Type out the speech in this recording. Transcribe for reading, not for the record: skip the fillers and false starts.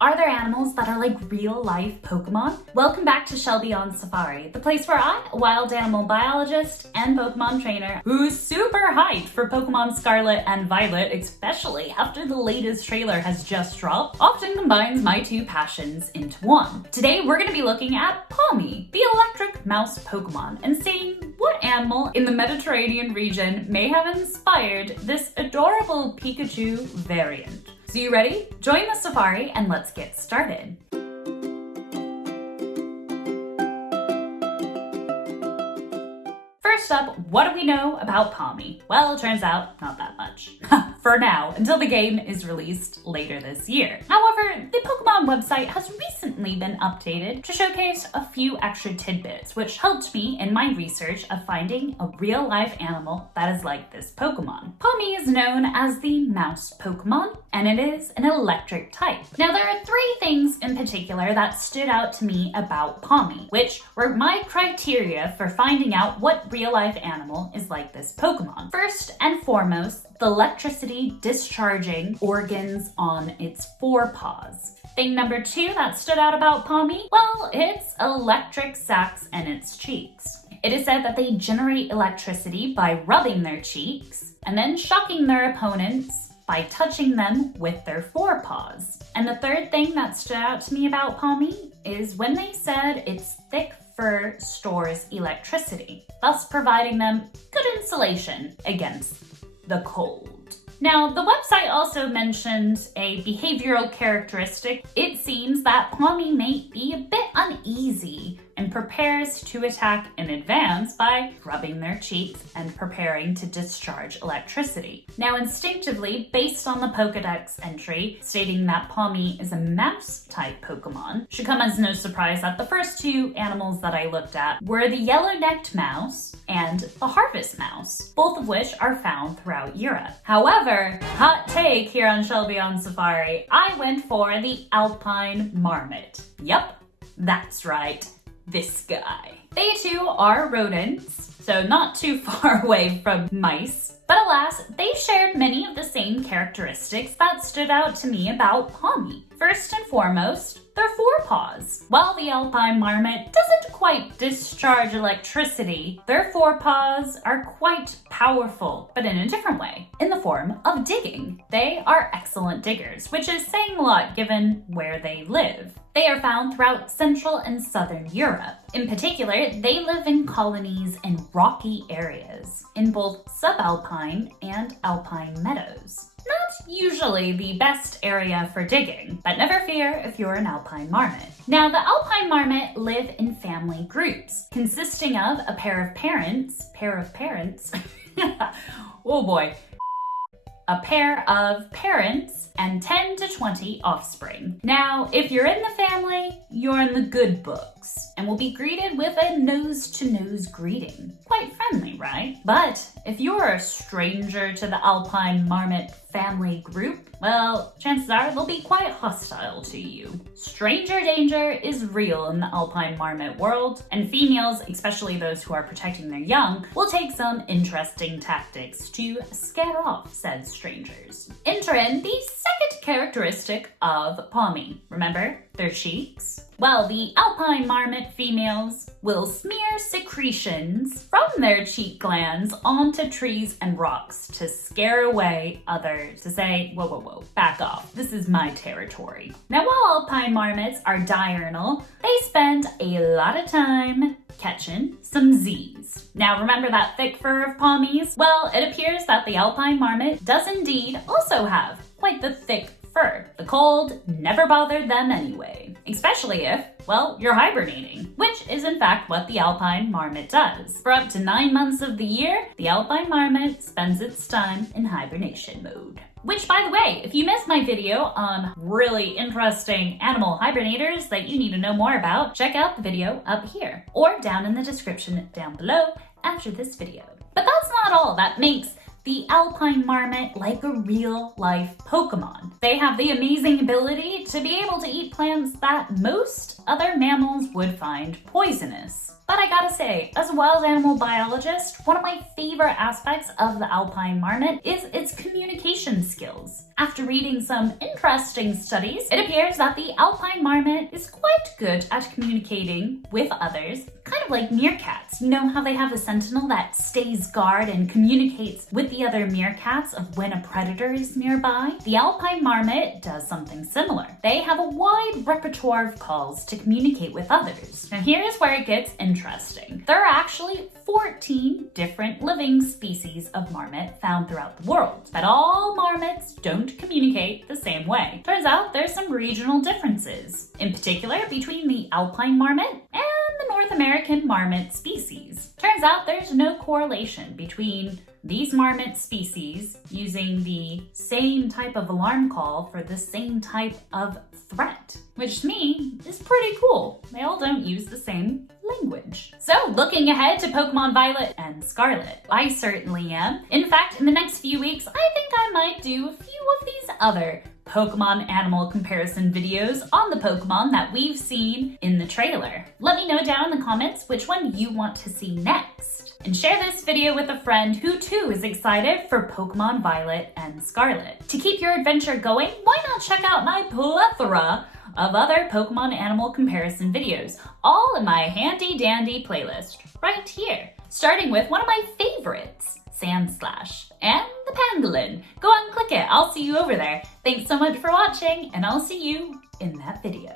Are there animals that are like real-life Pokemon? Welcome back to Shelby on Safari, the place where I, a wild animal biologist and Pokemon trainer who's super hyped for Pokemon Scarlet and Violet, especially after the latest trailer has just dropped, often combines my two passions into one. Today we're going to be looking at Pawmi, the electric mouse Pokemon, and seeing what animal in the Mediterranean region may have inspired this adorable Pikachu variant. So you ready? Join the safari and let's get started. First up, what do we know about Pawmi? Well, it turns out not that much. For now, until the game is released later this year. However, the Pokemon website has recently been updated to showcase a few extra tidbits, which helped me in my research of finding a real-life animal that is like this Pokemon. Pawmi is known as the mouse Pokemon, and it is an electric type. Now, there are three things in particular that stood out to me about Pawmi, which were my criteria for finding out what real-life animal is like this Pokemon. First and foremost, the electricity discharging organs on its forepaws. Thing number two that stood out about Pawmi, well, it's electric sacs in its cheeks. It is said that they generate electricity by rubbing their cheeks and then shocking their opponents by touching them with their forepaws. And the third thing that stood out to me about Pawmi is when they said its thick fur stores electricity, thus providing them good insulation against the cold. Now, the website also mentioned a behavioral characteristic. It seems that Pawmi may be a bit uneasy and prepares to attack in advance by rubbing their cheeks and preparing to discharge electricity. Now, instinctively, based on the Pokedex entry stating that Pawmi is a mouse-type Pokemon, should come as no surprise that the first two animals that I looked at were the yellow-necked mouse and the harvest mouse, both of which are found throughout Europe. However, hot take here on Shelby on Safari, I went for the Alpine Marmot. Yep, that's right. This guy. They too are rodents, so not too far away from mice, but alas, they shared many of the same characteristics that stood out to me about Pawmi. First and foremost, their forepaws. While the Alpine Marmot doesn't quite discharge electricity, their forepaws are quite powerful, but in a different way, in the form of digging. They are excellent diggers, which is saying a lot given where they live. They are found throughout Central and Southern Europe. In particular, they live in colonies in rocky areas, in both subalpine and alpine meadows. Not usually the best area for digging, but never fear if you're an Alpine Marmot. Now, the Alpine Marmot live in family groups, consisting of a pair of parents, oh boy, a pair of parents and 10 to 20 offspring. Now, if you're in the family, you're in the good books and will be greeted with a nose-to-nose greeting. Quite friendly, right? But if you're a stranger to the Alpine Marmot family group, well, chances are they'll be quite hostile to you. Stranger danger is real in the Alpine Marmot world, and females, especially those who are protecting their young, will take some interesting tactics to scare off said strangers. Enter in the second characteristic of Pawmi. Remember, their cheeks? Well, the Alpine Marmot females will smear secretions from their cheek glands onto trees and rocks to scare away others, to say, whoa, whoa, whoa, back off, this is my territory. Now, while Alpine Marmots are diurnal, they spend a lot of time catching some Z's. Now, remember that thick fur of Pawmi's? Well, it appears that the Alpine Marmot does indeed also have quite the thick fur. The cold never bothered them anyway, especially if, well, you're hibernating, which is in fact what the Alpine Marmot does. For up to 9 months of the year, the Alpine Marmot spends its time in hibernation mode. Which, by the way, if you missed my video on really interesting animal hibernators that you need to know more about, check out the video up here or down in the description down below after this video. But that's not all that makes the Alpine Marmot like a real-life Pokemon. They have the amazing ability to be able to eat plants that most other mammals would find poisonous. But I gotta say, as a wild animal biologist, one of my favorite aspects of the Alpine Marmot is its communication skills. After reading some interesting studies, it appears that the Alpine Marmot is quite good at communicating with others, kind of like meerkats. You know how they have a sentinel that stays guard and communicates with the other meerkats of when a predator is nearby? The Alpine Marmot does something similar. They have a wide repertoire of calls to communicate with others. Now here's where it gets interesting. There are actually 14 different living species of marmot found throughout the world, but all marmots don't communicate the same way. Turns out there's some regional differences, in particular between the Alpine marmot and the North American marmot species. Turns out there's no correlation between these marmot species using the same type of alarm call for the same type of threat, which to me is pretty cool. They all don't use the same language. So looking ahead to Pokemon Violet and Scarlet, I certainly am. In fact, in the next few weeks, I think I might do a few of these other Pokemon animal comparison videos on the Pokemon that we've seen in the trailer. Let me know down in the comments which one you want to see next. And share this video with a friend who too is excited for Pokemon Violet and Scarlet. To keep your adventure going, why not check out my plethora of other Pokemon animal comparison videos, all in my handy dandy playlist right here. Starting with one of my favorites, Sandslash, and the Pangolin. Go and click it, I'll see you over there. Thanks so much for watching, and I'll see you in that video.